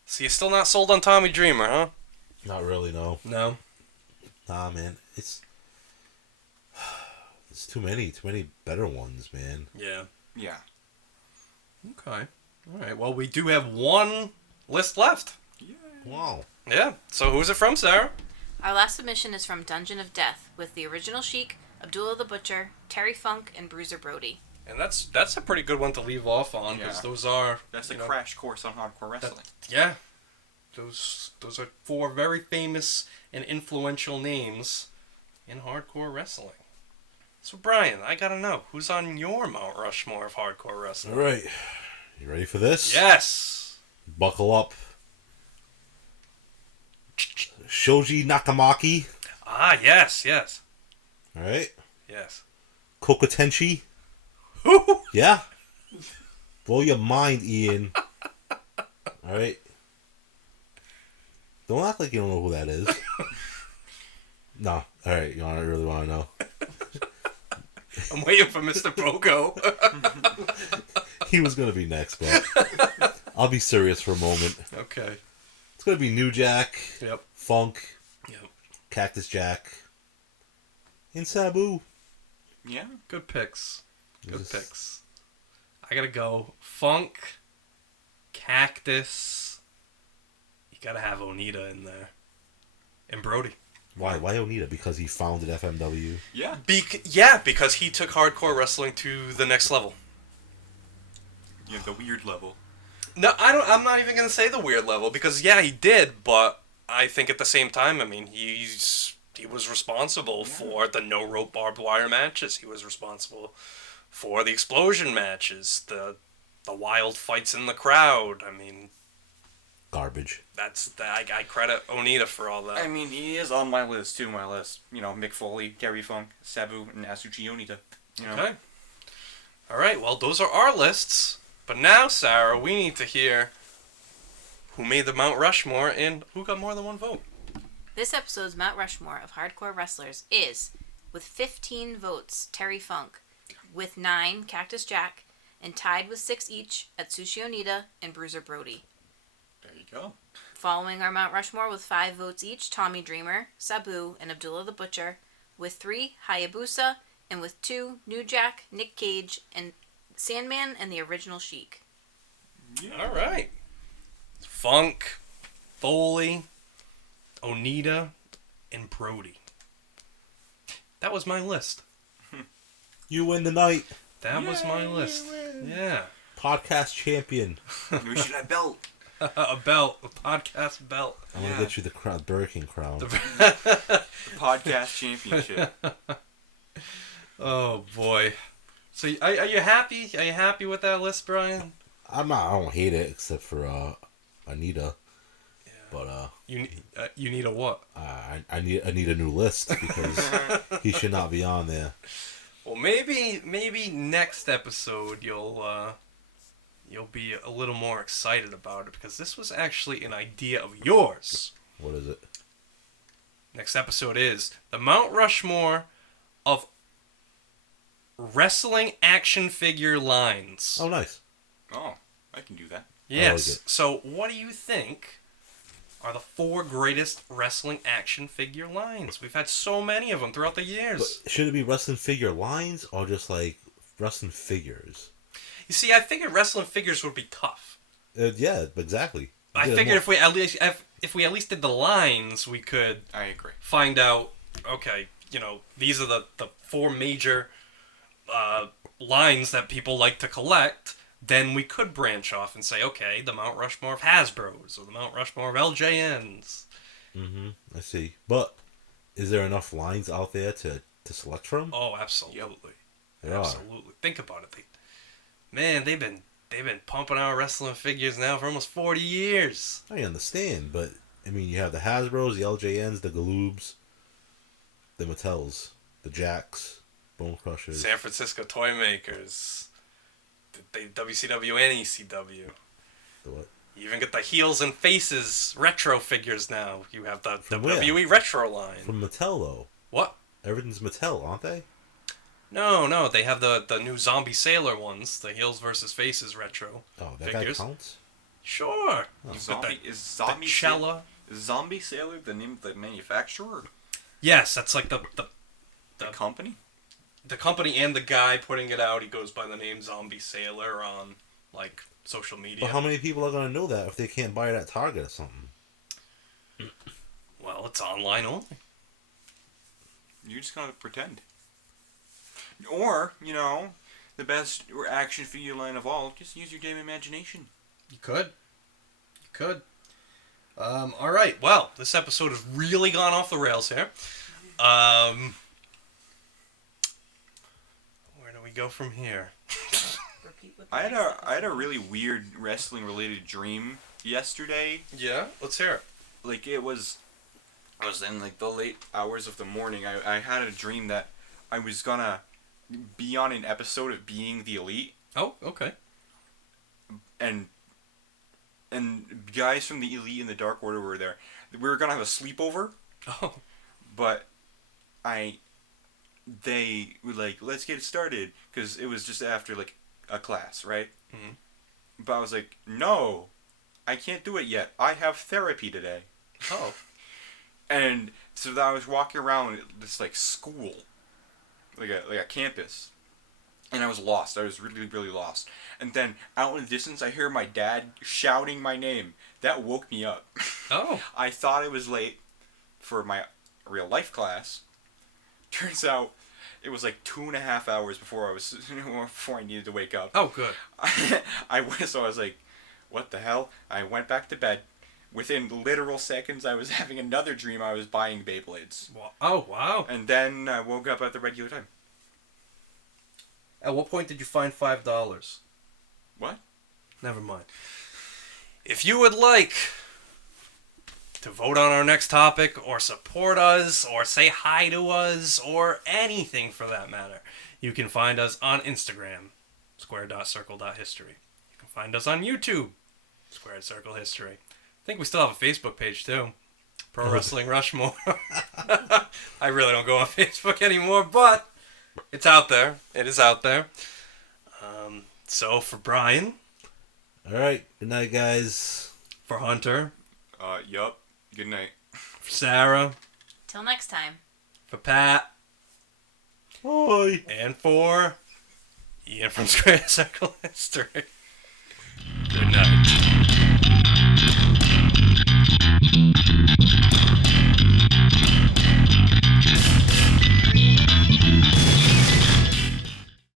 So you're still not sold on Tommy Dreamer, huh? Not really, no. No? Nah, man. It's too many better ones, man. Yeah. Yeah. Okay. All right. Well, we do have one list left. Wow. Yeah. So who's it from, Sarah? Our last submission is from Dungeon of Death with the original Sheik, Abdullah the Butcher, Terry Funk, and Bruiser Brody. And that's a pretty good one to leave off on because those are that's a crash course on hardcore wrestling. Yeah. Those are four very famous and influential names in hardcore wrestling. So Brian, I gotta know, who's on your Mount Rushmore of hardcore wrestling? All right. You ready for this? Yes. Buckle up. Shoji Nakamaki. Ah, yes. All right. Yes. Kokotenshi. Yeah. Blow your mind, Ian. All right. Don't act like you don't know who that is. No. All right. You really want to know? I'm waiting for Mr. Pogo. He was going to be next, but I'll be serious for a moment. Okay. It's going to be New Jack. Yep. Funk. Yep. Cactus Jack. And Sabu. Yeah. Good picks. Picks. I gotta go Funk, Cactus. You gotta have Onita in there. And Brody. Why Onita? Because he founded FMW? Yeah. Because he took hardcore wrestling to the next level. Yeah, the weird level. No, I'm not even gonna say the weird level because he did, but I think at the same time, I mean, he was responsible for the no rope barbed wire matches. He was responsible for the explosion matches, the wild fights in the crowd. I mean, garbage. I credit Onita for all that. I mean, he is on my list too. Mick Foley, Terry Funk, Sabu, and Asuchi Onita. Okay. All right. Well, those are our lists. But now, Sarah, we need to hear who made the Mount Rushmore and who got more than one vote. This episode's Mount Rushmore of hardcore wrestlers is, with 15 votes, Terry Funk, with 9, Cactus Jack, and tied with 6 each at Sushi Onita and Bruiser Brody. There you go. Following our Mount Rushmore with 5 votes each, Tommy Dreamer, Sabu, and Abdullah the Butcher. With 3, Hayabusa, and with 2, New Jack, Nick Cage, and Sandman, and the original Sheik. All right. Funk, Foley, Onita, and Brody. That was my list. You win the night. That was my list. Yeah. Podcast champion. We should have belt. A belt. A podcast belt. I'm going to get you the Burger King crown. The podcast championship. Oh, boy. So, are you happy? Are you happy with that list, Brian? I'm not. I don't hate it, except for Anita. Yeah. But you need a what? I need a new list because he should not be on there. Well, maybe next episode you'll be a little more excited about it, because this was actually an idea of yours. What is it? Next episode is the Mount Rushmore of wrestling action figure lines. Oh, nice. Oh, I can do that. Yes. Like So, what do you think are the 4 greatest wrestling action figure lines? We've had so many of them throughout the years. But should it be wrestling figure lines or just like wrestling figures? You see, I figured wrestling figures would be tough. Yeah, exactly. I figured if we at least did the lines, we could. I agree. Find out. Okay, these are the 4 major lines that people like to collect. Then we could branch off and say, okay, the Mount Rushmore of Hasbro's or the Mount Rushmore of LJN's. Mm-hmm. I see. But is there enough lines out there to select from? Oh, absolutely. There absolutely. Are. Think about it. They've been pumping out wrestling figures now for almost 40 years. I understand, but I mean, you have the Hasbro's, the LJN's, the Galoobs, the Mattels, the Jacks, Bone Crushers, San Francisco Toy Makers, the WCW and ECW. The what? You even get the Heels and Faces retro figures now. You have the From WWE where? retro line. From Mattel, though. What? Everything's Mattel, aren't they? No, they have the new Zombie Sailor ones, the Heels versus Faces retro. Oh, that figures. guy counts? Sure. Is Zombie Cella. Is Zombie Sailor the name of the manufacturer? Yes, that's like the company? The company and the guy putting it out, he goes by the name Zombie Sailor on, like, social media. But how many people are going to know that if they can't buy it at Target or something? Well, it's online only. You just gotta pretend. Or, the best action figure line of all, just use your damn imagination. You could. All right. Well, this episode has really gone off the rails here. Where do we go from here? I had a really weird wrestling related dream yesterday. Yeah, let's hear it. Like I was in like the late hours of the morning. I had a dream that I was gonna be on an episode of Being the Elite. Oh, okay. And guys from the Elite and the Dark Order were there. We were gonna have a sleepover. Oh. But they were like, let's get it started, because it was just after like a class, right? Mm-hmm. But I was like, no, I can't do it yet. I have therapy today. Oh. And so I was walking around this like school, like a campus, and I was lost. I was really, really lost. And then out in the distance, I hear my dad shouting my name. That woke me up. Oh. I thought it was late for my real life class. Turns out it was like 2.5 hours before I needed to wake up. Oh, good. So I was like, what the hell? I went back to bed. Within literal seconds, I was having another dream. I was buying Beyblades. Oh, wow. And then I woke up at the regular time. At what point did you find $5? What? Never mind. If you would like to vote on our next topic, or support us, or say hi to us, or anything for that matter, you can find us on Instagram, square.circle.history. You can find us on YouTube, Squared Circle History. I think we still have a Facebook page too, Pro Wrestling Rushmore. I really don't go on Facebook anymore, but it's out there. It is out there. So for Brian, All right. Good night, guys. for Hunter, Yup. Good night. for Sarah, Till next time. for Pat, Bye. and for Ian from Square Circle History.